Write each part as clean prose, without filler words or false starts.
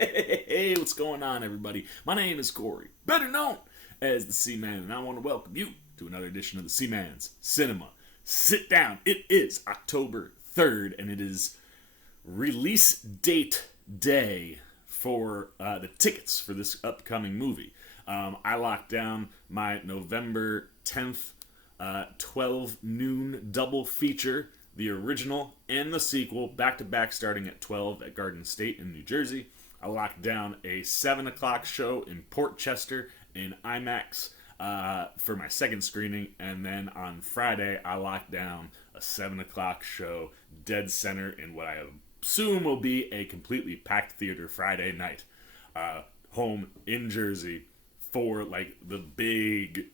Hey, what's going on, everybody? My name is Corey, better known as the Seaman, and I want to welcome you to another edition of the Seaman's Cinema. Sit down. It is October 3rd, and it is release date day for the tickets for this upcoming movie. I locked down my November 10th, 12 noon double feature, the original and the sequel, back to back, starting at 12 at Garden State in New Jersey. I locked down a 7 o'clock show in Port Chester in IMAX for my second screening, and then on Friday I locked down a 7 o'clock show dead center in what I assume will be a completely packed theater Friday night, home in Jersey, for like the big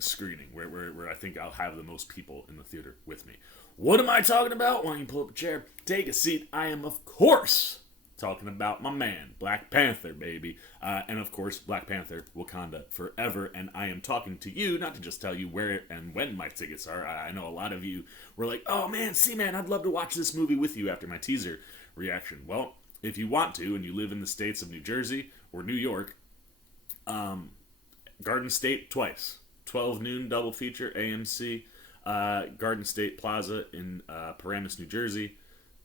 screening where I think I'll have the most people in the theater with me. What am I talking about? Why don't you pull up a chair, take a seat? I am, of course, talking about my man, Black Panther, baby. And of course, Black Panther, Wakanda Forever. And I am talking to you, not to just tell you where and when my tickets are. I know a lot of you were like, oh man, man, I'd love to watch this movie with you after my teaser reaction. Well, if you want to, and you live in the states of New Jersey or New York, Garden State twice. 12 noon double feature, AMC, Garden State Plaza in Paramus, New Jersey.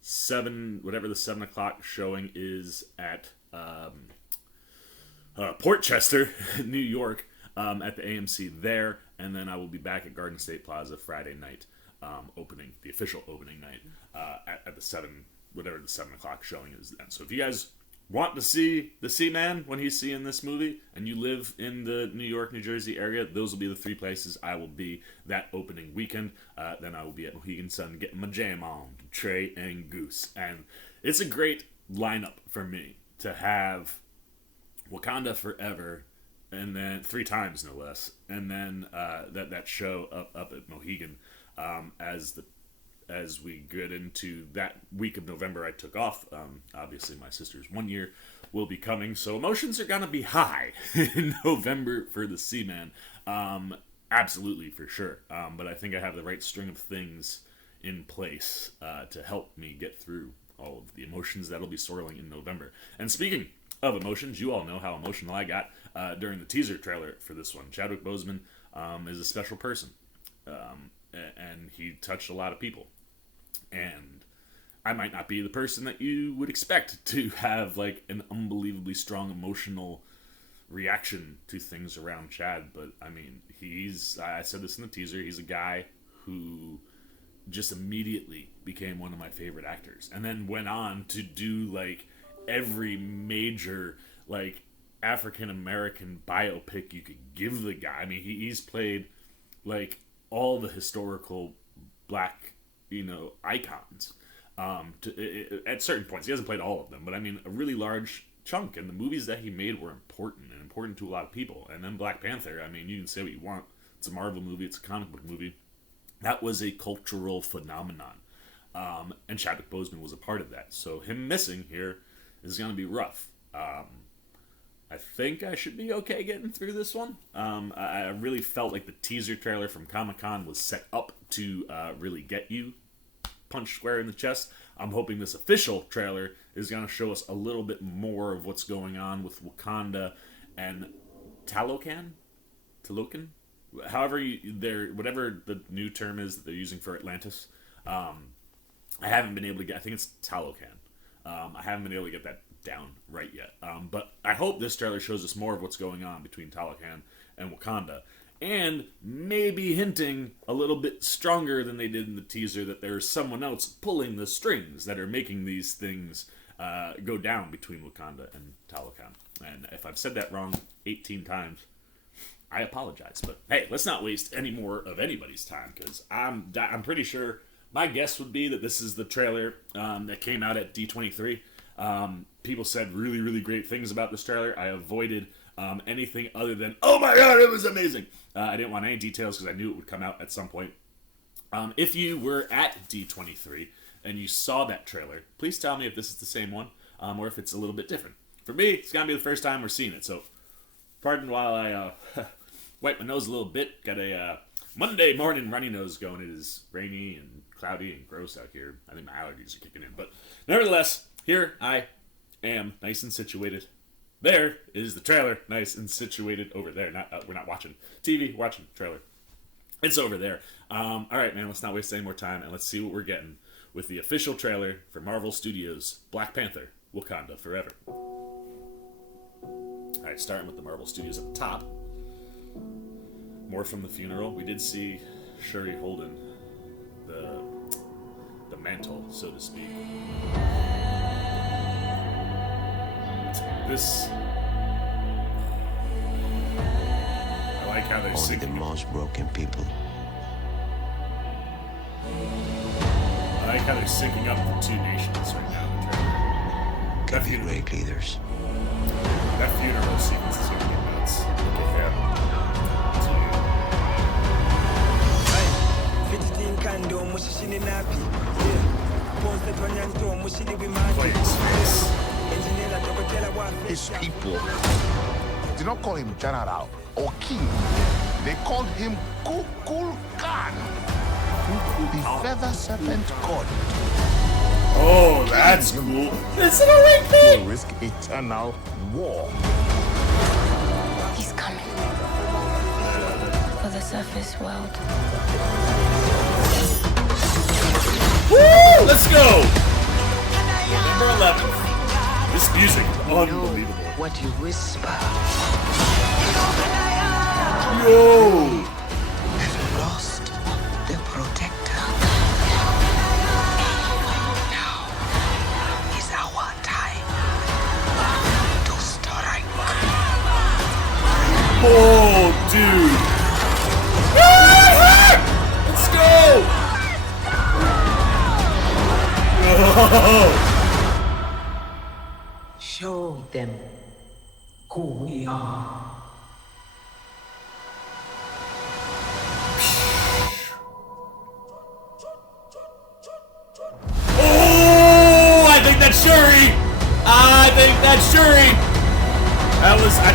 7, whatever the 7 o'clock showing is at Port Chester, New York, at the AMC there. And then I will be back at Garden State Plaza Friday night, the official opening night, at the 7, whatever the 7 o'clock showing is then. So if you guys want to see the Seaman when he's seeing this movie, and you live in the New York, New Jersey area, those will be the 3 places I will be that opening weekend. Then I will be at Mohegan Sun getting my jam on, Trey and Goose. And it's a great lineup for me to have Wakanda Forever, and then 3 times no less, and then that show up at Mohegan as we get into that week of November. I took off. Obviously, my sister's 1 year will be coming, so emotions are gonna be high in November for the Seaman. Absolutely, for sure. But I think I have the right string of things in place to help me get through all of the emotions that'll be swirling in November. And speaking of emotions, you all know how emotional I got during the teaser trailer for this one. Chadwick Boseman is a special person, and he touched a lot of people. And I might not be the person that you would expect to have like an unbelievably strong emotional reaction to things around Chad, but I mean, I said this in the teaser, he's a guy who just immediately became one of my favorite actors, and then went on to do like every major like African American biopic you could give the guy. I mean, he's played like all the historical black icons at certain points. He hasn't played all of them, but I mean a really large chunk, and the movies that he made were important to a lot of people. And then Black Panther, I mean, you can say what you want, it's a Marvel movie, it's a comic book movie, that was a cultural phenomenon, and Chadwick Boseman was a part of that, so him missing here is going to be rough. I think I should be okay getting through this one. I really felt like the teaser trailer from Comic-Con was set up to really get you punch square in the chest. I'm hoping this official trailer is going to show us a little bit more of what's going on with Wakanda and Talokan, however whatever the new term is that they're using for Atlantis. I haven't been able to get. I think it's Talokan. I haven't been able to get that down right yet. But I hope this trailer shows us more of what's going on between Talokan and Wakanda, and maybe hinting a little bit stronger than they did in the teaser that there's someone else pulling the strings that are making these things go down between Wakanda and Talokan. And if I've said that wrong 18 times, I apologize. But hey, let's not waste any more of anybody's time, because I'm pretty sure my guess would be that this is the trailer that came out at D23. People said really, really great things about this trailer. I avoided anything other than, oh my god, it was amazing. I didn't want any details because I knew it would come out at some point. If you were at D23 and you saw that trailer, please tell me if this is the same one, or if it's a little bit different. For me, it's going to be the first time we're seeing it, so pardon while I wipe my nose a little bit. Got a Monday morning runny nose going. It is rainy and cloudy and gross out here. I think my allergies are kicking in. But nevertheless, here I am nice and situated. There is the trailer, nice and situated over there. We're not watching TV, watching trailer. It's over there. All right, man, let's not waste any more time, and let's see what we're getting with the official trailer for Marvel Studios' Black Panther, Wakanda Forever. All right, starting with the Marvel Studios at the top. More from the funeral. We did see Shuri holding the mantle, so to speak. This, I like how they're Only syncing the most broken people. I like how they're syncing up the two nations right now in the trailer. Could be great leaders. That funeral sequence is gonna be nuts. Look at him. Play his face. His people did not call him general or king. They called him Kukulkan, the feather serpent god. Oh, that's cool. It's an awake thing. To risk eternal war. He's coming for the surface world. Woo! Let's go! November 11th. This music is unbelievable. What you whisper. Yo! Have lost the protector. Now is our time to strike. Oh, dude! Let's go! Oh! Show them who we are. Oh! I think that's Shuri! I think that's Shuri! That was, I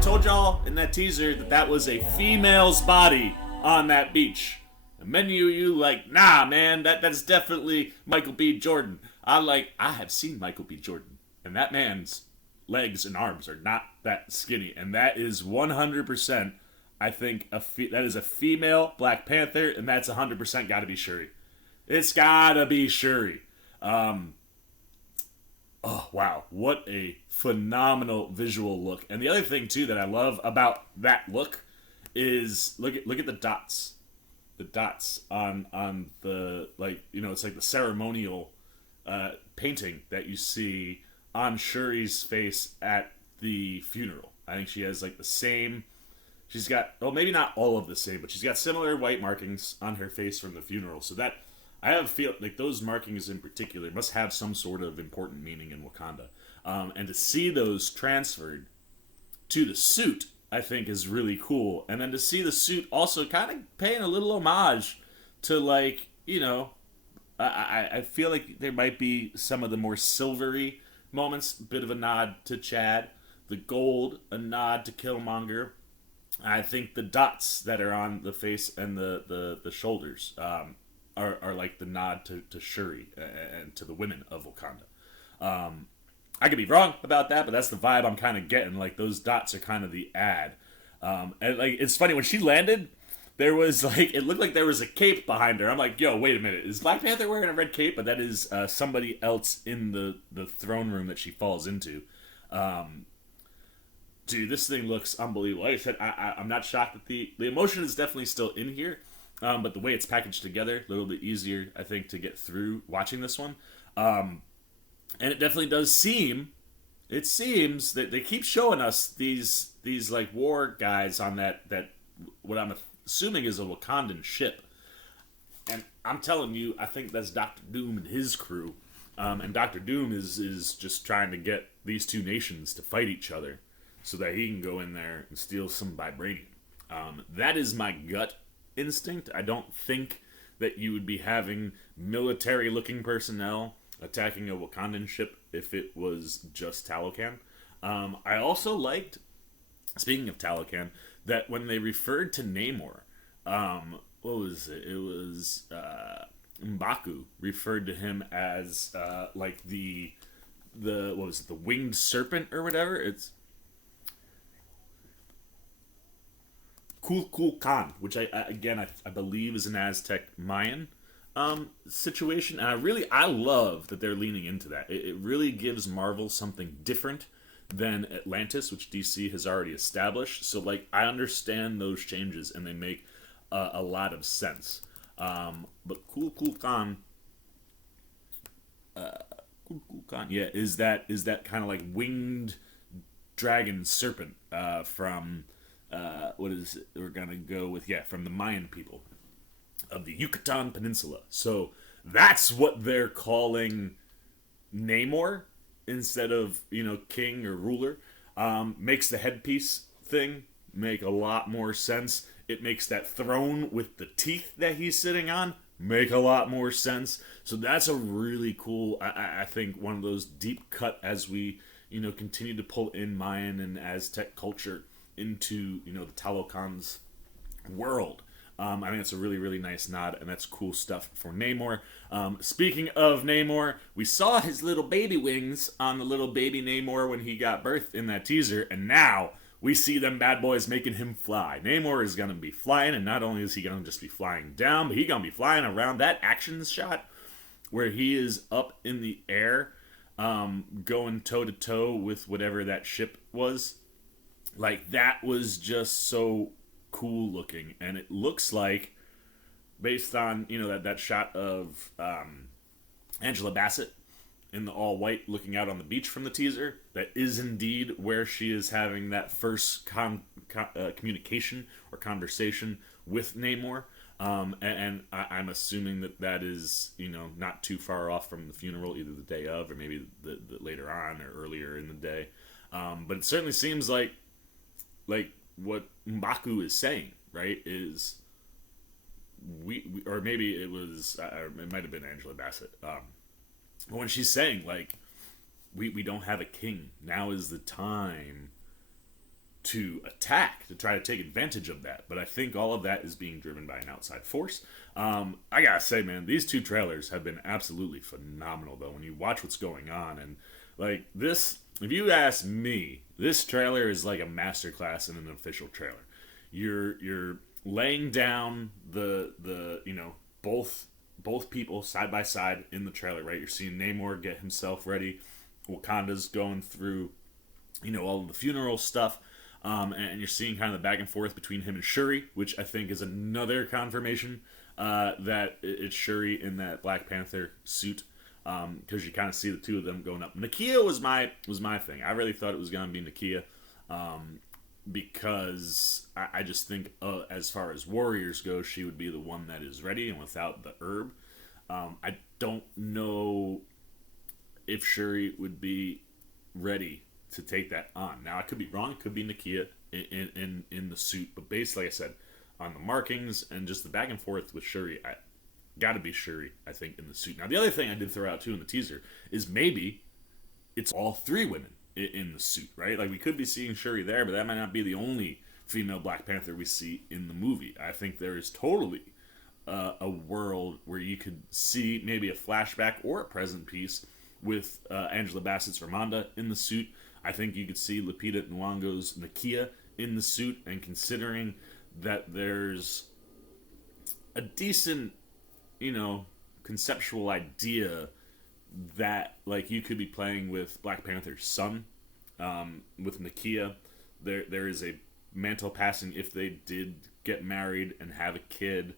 told y'all in that teaser that was a female's body on that beach. And many of you like, nah, man, that's definitely Michael B. Jordan. I have seen Michael B. Jordan, and that man's legs and arms are not that skinny, and that is 100%, I think, that is a female Black Panther, and that's 100% gotta be Shuri. It's gotta be Shuri. Oh, wow. What a phenomenal visual look. And the other thing, too, that I love about that look is, look at the dots. The dots on the, like, you know, it's like the ceremonial painting that you see on Shuri's face at the funeral. I think she has, like, the same... She's got... Well, maybe not all of the same, but she's got similar white markings on her face from the funeral. So that... I have a feel like those markings in particular must have some sort of important meaning in Wakanda. And to see those transferred to the suit, I think, is really cool. And then to see the suit also kind of paying a little homage to, like, you know, I feel like there might be some of the more silvery moments, a bit of a nod to Chad. The gold, a nod to Killmonger. I think the dots that are on the face and the shoulders are like the nod to Shuri and to the women of Wakanda. I could be wrong about that, but that's the vibe I'm kind of getting. Like, those dots are kind of the ad. And, like, it's funny, when she landed, there was, like, it looked like there was a cape behind her. I'm like, yo, wait a minute. Is Black Panther wearing a red cape? But that is somebody else in the throne room that she falls into. Dude, this thing looks unbelievable. Like I said, I'm not shocked that the emotion is definitely still in here. But the way it's packaged together, a little bit easier, I think, to get through watching this one. And it definitely does seem, it seems that they keep showing us these like war guys on that what I'm assuming is a Wakandan ship. And I'm telling you, I think that's Dr. Doom and his crew. And Dr. Doom is just trying to get these two nations to fight each other so that he can go in there and steal some vibranium. That is my gut instinct. I don't think that you would be having military-looking personnel attacking a Wakandan ship if it was just Talocan. I also liked, speaking of Talocan, that when they referred to Namor, what was it? It was M'Baku referred to him as like the what was it, the winged serpent or whatever. It's Kukulkan, which I believe is an Aztec Mayan situation, and I love that they're leaning into that. It really gives Marvel something different than Atlantis, which DC has already established. So like I understand those changes, and they make a lot of sense. But Kukulkan, yeah, is that kind of like winged dragon serpent from what is it? We're gonna go with from the Mayan people of the Yucatan Peninsula. So that's what they're calling Namor instead of king or ruler. Makes the headpiece thing make a lot more sense. It makes that throne with the teeth that he's sitting on make a lot more sense. So that's a really cool, I think, one of those deep cut as we continue to pull in Mayan and Aztec culture into the Talokans world. I think it's a really, really nice nod, and that's cool stuff for Namor. Speaking of Namor, we saw his little baby wings on the little baby Namor when he got birthed in that teaser, and now we see them bad boys making him fly. Namor is going to be flying, and not only is he going to just be flying down, but he's going to be flying around. That action shot where he is up in the air, going toe-to-toe with whatever that ship was, like, that was just so cool looking. And it looks like, based on, that shot of Angela Bassett in the all-white looking out on the beach from the teaser, that is indeed where she is having that first communication or conversation with Namor. And I'm assuming that is, not too far off from the funeral, either the day of or maybe the later on or earlier in the day. But it certainly seems like what M'Baku is saying, right, is we or maybe it was, it might have been Angela Bassett, but when she's saying, like, we don't have a king, now is the time to attack, to try to take advantage of that. But I think all of that is being driven by an outside force. I gotta say, man, these two trailers have been absolutely phenomenal, though, when you watch what's going on. And, like, this, if you ask me, this trailer is like a masterclass in an official trailer. You're laying down the both people side by side in the trailer, right? You're seeing Namor get himself ready. Wakanda's going through, all of the funeral stuff. And you're seeing kind of the back and forth between him and Shuri, which I think is another confirmation that it's Shuri in that Black Panther suit. Because you kind of see the two of them going up. Nakia was my thing. I really thought it was going to be Nakia, because I just think as far as warriors go, she would be the one that is ready and without the herb. I don't know if Shuri would be ready to take that on. Now I could be wrong. It could be Nakia in the suit, but based, like I said, on the markings and just the back and forth with Shuri, gotta be Shuri, I think, in the suit. Now, the other thing I did throw out, too, in the teaser is maybe it's all three women in the suit, right? Like, we could be seeing Shuri there, but that might not be the only female Black Panther we see in the movie. I think there is totally a world where you could see maybe a flashback or a present piece with Angela Bassett's Ramonda in the suit. I think you could see Lupita Nyong'o's Nakia in the suit, and considering that there's a decent conceptual idea that, like, you could be playing with Black Panther's son, with Nakia. There is a mantle passing if they did get married and have a kid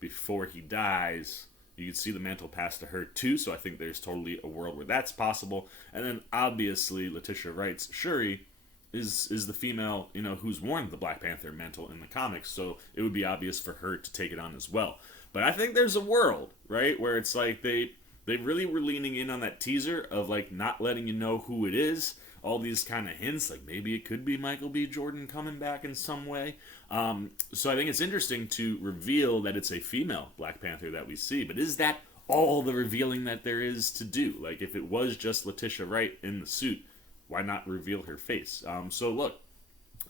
before he dies. You could see the mantle pass to her too, so I think there's totally a world where that's possible. And then obviously Letitia Wright's Shuri is the female, who's worn the Black Panther mantle in the comics, so it would be obvious for her to take it on as well. But I think there's a world, right, where it's like they really were leaning in on that teaser of, like, not letting you know who it is. All these kind of hints, like maybe it could be Michael B. Jordan coming back in some way. So I think it's interesting to reveal that it's a female Black Panther that we see. But is that all the revealing that there is to do? Like, if it was just Letitia Wright in the suit, why not reveal her face? So look,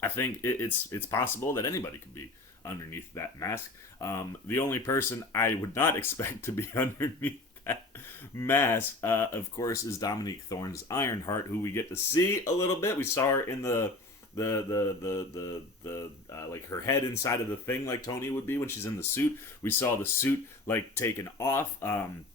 I think it's possible that anybody could be underneath that mask. The only person I would not expect to be underneath mask, of course, is Dominique Thorne's Ironheart, who we get to see a little bit. We saw her in the like her head inside of the thing, like Tony would be when she's in the suit. We saw the suit like taken off. I'm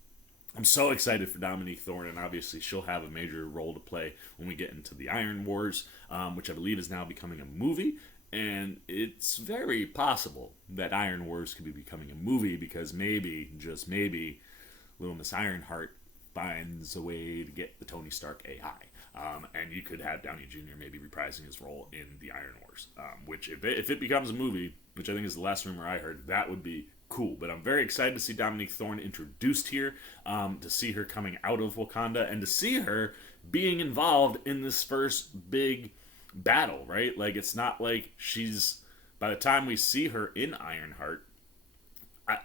so excited for Dominique Thorne, and obviously she'll have a major role to play when we get into the Iron Wars, which I believe is now becoming a movie. And it's very possible that Iron Wars could be becoming a movie because maybe, just maybe, Little Miss Ironheart finds a way to get the Tony Stark AI. And you could have Downey Jr. maybe reprising his role in the Iron Wars, which if it becomes a movie, which I think is the last rumor I heard, that would be cool. But I'm very excited to see Dominique Thorne introduced here, to see her coming out of Wakanda, and to see her being involved in this first big battle, right? Like, it's not like she's, by the time we see her in Ironheart,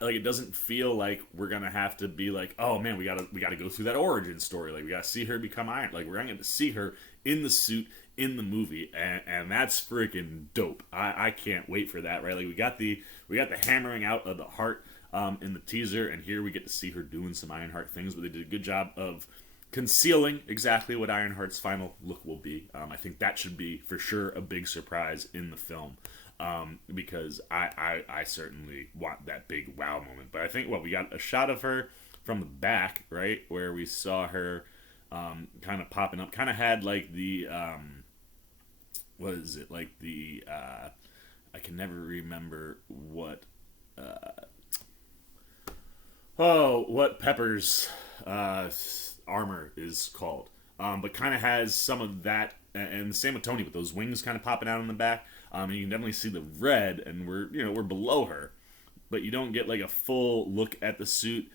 like, it doesn't feel like we're gonna have to be like, oh man, we gotta go through that origin story. Like, we gotta see her become Iron. Like, we're gonna get to see her in the suit in the movie, and that's freaking dope. I can't wait for that. Right? Like, we got the hammering out of the heart in the teaser, and here we get to see her doing some Ironheart things. But they did a good job of concealing exactly what Ironheart's final look will be. I think that should be for sure a big surprise in the film. Because I certainly want that big wow moment. But I think we got a shot of her from the back, right, where we saw her kind of popping up, kind of had like the what is it, like the I can never remember what what Pepper's armor is called, but kind of has some of that, and the same with Tony with those wings kind of popping out in the back. And you can definitely see the red, and we're below her, but you don't get like a full look at the suit.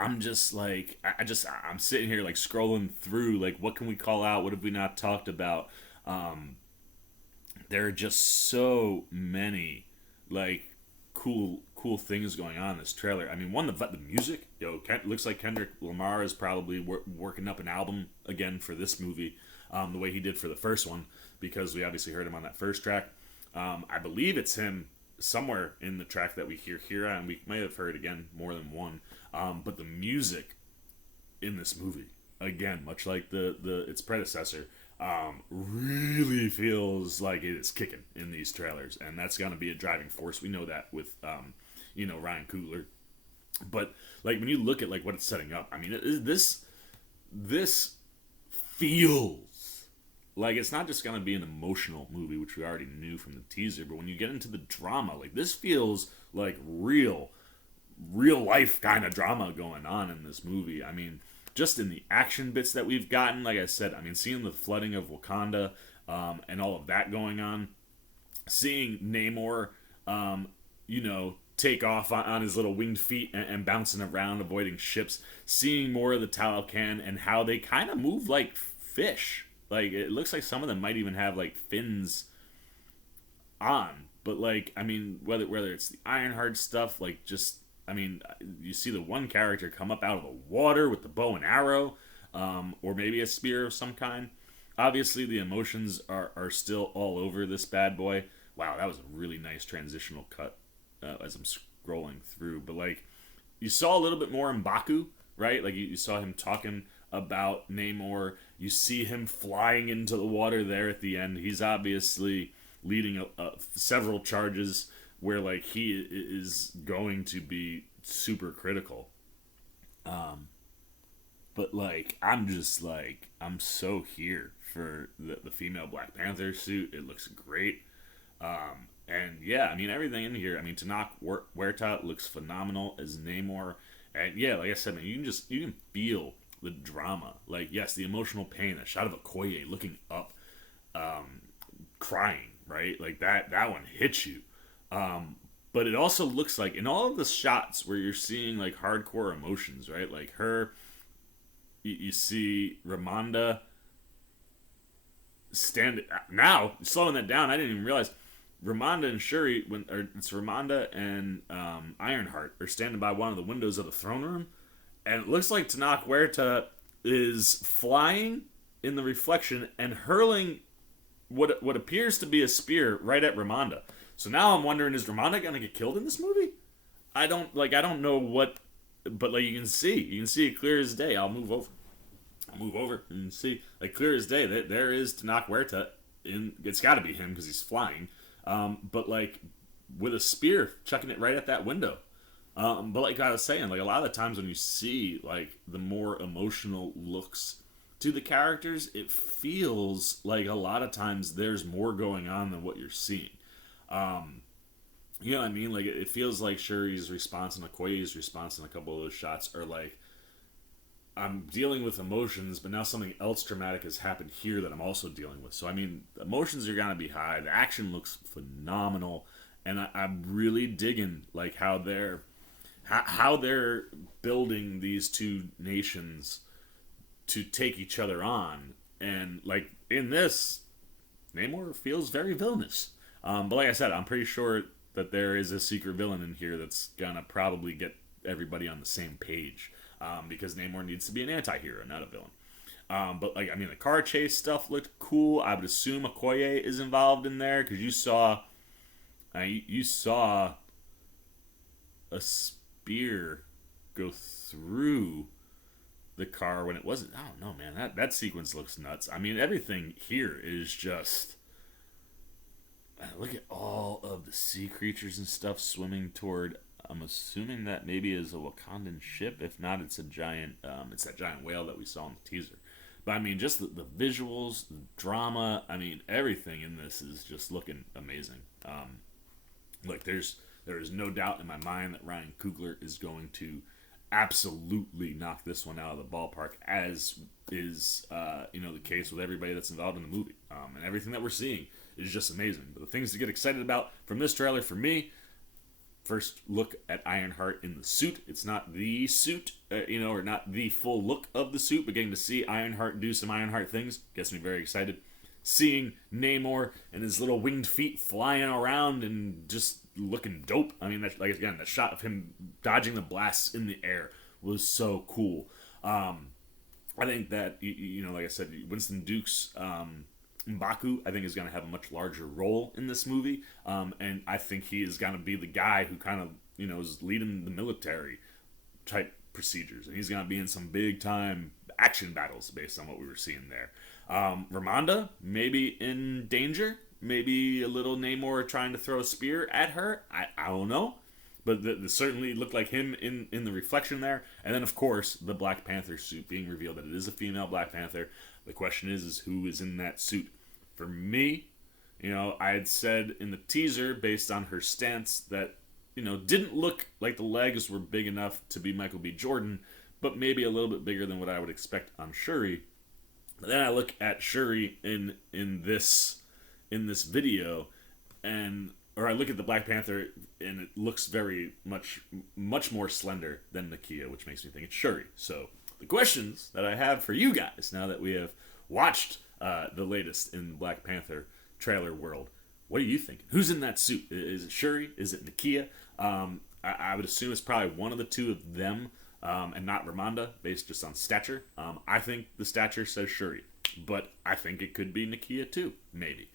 I'm just like, I'm sitting here like scrolling through, like, what can we call out? What have we not talked about? There are just so many like cool things going on in this trailer. I mean, the music, looks like Kendrick Lamar is probably working up an album again for this movie, the way he did for the first one, because we obviously heard him on that first track. I believe it's him somewhere in the track that we hear here, and we may have heard again more than one. But the music in this movie, again, much like its predecessor, really feels like it is kicking in these trailers, and that's going to be a driving force. We know that with Ryan Coogler. But like, when you look at like what it's setting up, I mean, this feels like it's not just going to be an emotional movie, which we already knew from the teaser, but when you get into the drama, like, this feels like real life kind of drama going on in this movie. I mean, just in the action bits that we've gotten, like I said, I mean, seeing the flooding of Wakanda, and all of that going on, seeing Namor, take off on his little winged feet and bouncing around, avoiding ships, seeing more of the Talocan and how they kind of move like fish. Like, it looks like some of them might even have like fins on. But like, I mean, whether it's the Ironheart stuff, like, just, I mean, you see the one character come up out of the water with the bow and arrow, or maybe a spear of some kind. Obviously, the emotions are still all over this bad boy. Wow, that was a really nice transitional cut as I'm scrolling through. But like, you saw a little bit more M'Baku, right? Like, you saw him talking about Namor. You see him flying into the water there at the end. He's obviously leading several charges where, like, he is going to be super critical. But like, I'm just like, I'm so here for the female Black Panther suit. It looks great. And yeah, I mean, everything in here. I mean, Tanakh Huerta looks phenomenal as Namor. And yeah, like I said, man, you can feel the drama. Like, yes, the emotional pain. A shot of Okoye looking up, crying, right? Like, that one hits you. But it also looks like, in all of the shots where you're seeing like hardcore emotions, right? Like her, you see Ramonda now slowing that down. I didn't even realize Ramonda and Shuri, it's Ramonda and Ironheart are standing by one of the windows of the throne room, and it looks like Tanakh Huerta is flying in the reflection and hurling what appears to be a spear right at Ramonda. So now I'm wondering, is Ramonda gonna get killed in this movie? I don't know what but like you can see it clear as day. I'll move over and see, like, clear as day that there is Tanakh Huerta in. It's got to be him because he's flying, but like with a spear, chucking it right at that window. But like I was saying, like a lot of the times when you see like the more emotional looks to the characters, it feels like a lot of times there's more going on than what you're seeing. You know what I mean? Like it feels like Shuri's response and Okoye's response in a couple of those shots are like, I'm dealing with emotions, but now something else dramatic has happened here that I'm also dealing with. So I mean, emotions are gonna be high. The action looks phenomenal, and I'm really digging like how they're building these two nations to take each other on. And like in this, Namor feels very villainous. But like I said, I'm pretty sure that there is a secret villain in here that's gonna probably get everybody on the same page. Because Namor needs to be an anti-hero, not a villain. But like, I mean, the car chase stuff looked cool. I would assume Okoye is involved in there because you saw a spear go through the car when it wasn't. I don't know, man. That sequence looks nuts. I mean, everything here is just. Look at all of the sea creatures and stuff swimming toward. I'm assuming that maybe is a Wakandan ship. If not, it's a giant. It's that giant whale that we saw in the teaser. But I mean, just the visuals, the drama. I mean, everything in this is just looking amazing. Look, there is no doubt in my mind that Ryan Coogler is going to absolutely knock this one out of the ballpark, as is the case with everybody that's involved in the movie. And everything that we're seeing is just amazing. But the things to get excited about from this trailer for me. First look at Ironheart in the suit. It's not the suit, or not the full look of the suit, but getting to see Ironheart do some Ironheart things gets me very excited. Seeing Namor and his little winged feet flying around and just looking dope. I mean, that shot of him dodging the blasts in the air was so cool. I think that, like I said, Winston Duke's M'Baku, I think, is going to have a much larger role in this movie, and I think he is going to be the guy who kind of, is leading the military type procedures, and he's going to be in some big time action battles based on what we were seeing there. Ramonda, maybe in danger, maybe a little Namor trying to throw a spear at her, I don't know, but it certainly looked like him in the reflection there. And then, of course, the Black Panther suit being revealed, that it is a female Black Panther. The question is who is in that suit? For me, I had said in the teaser, based on her stance, that, didn't look like the legs were big enough to be Michael B. Jordan, but maybe a little bit bigger than what I would expect on Shuri. But then I look at Shuri in this video, or I look at the Black Panther, and it looks very much more slender than Nakia, which makes me think it's Shuri. So the questions that I have for you guys, now that we have watched the latest in Black Panther trailer world, what are you thinking? Who's in that suit? Is it Shuri? Is it Nakia? I would assume it's probably one of the two of them, and not Ramonda, based just on stature. I think the stature says Shuri, but I think it could be Nakia too, maybe.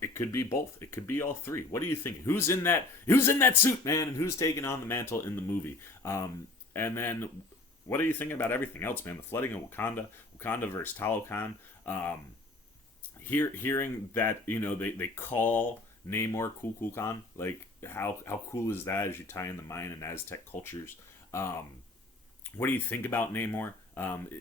It could be both. It could be all three. What are you thinking? Who's in that suit, man, and who's taking on the mantle in the movie? And then, what are you thinking about everything else, man? The flooding of Wakanda versus Talokan. Hearing that, they call Namor Kukulkan, like how cool is that as you tie in the Mayan and Aztec cultures? What do you think about Namor?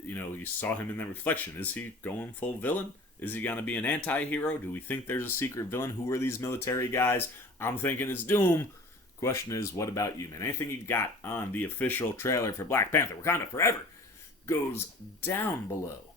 You saw him in that reflection. Is he going full villain? Is he going to be an anti-hero? Do we think there's a secret villain? Who are these military guys? I'm thinking it's Doom. Question is, what about you, man? Anything you got on the official trailer for Black Panther Wakanda Forever goes down below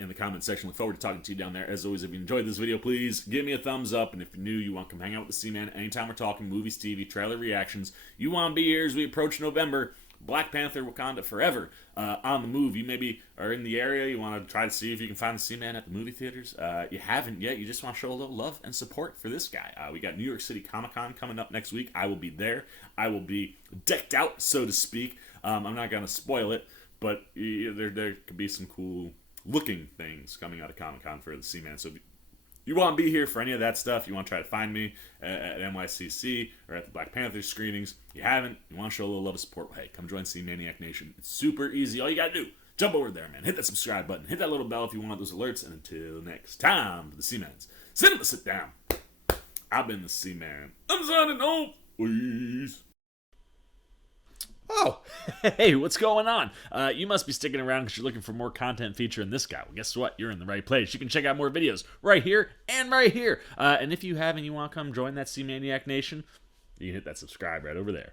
in the comment section. Look forward to talking to you down there. As always, if you enjoyed this video, please give me a thumbs up. And if you're new, you want to come hang out with the C-Man anytime we're talking movies, TV, trailer reactions, you want to be here as we approach November. Black Panther Wakanda Forever on the move. You maybe are in the area, you want to try to see if you can find the C-Man at the movie theaters. You haven't yet, you just want to show a little love and support for this guy. We got New York City Comic-Con coming up next week. I will be there. I will be decked out, so to speak. I'm not going to spoil it, but there could be some cool looking things coming out of Comic-Con for the C-Man. So you want to be here for any of that stuff, you want to try to find me at NYCC or at the Black Panther screenings, you haven't, you want to show a little love and support, hey, come join C-Maniac Nation. It's super easy. All you got to do, jump over there, man. Hit that subscribe button. Hit that little bell if you want those alerts. And until next time, for the C-Mans, Cinema Sit Down. I've been the C-Man. I'm signing off. Please. Oh, hey, what's going on? You must be sticking around because you're looking for more content featuring this guy. Well, guess what? You're in the right place. You can check out more videos right here and right here. And if you have and you want to come join that C-Maniac Nation, you can hit that subscribe right over there.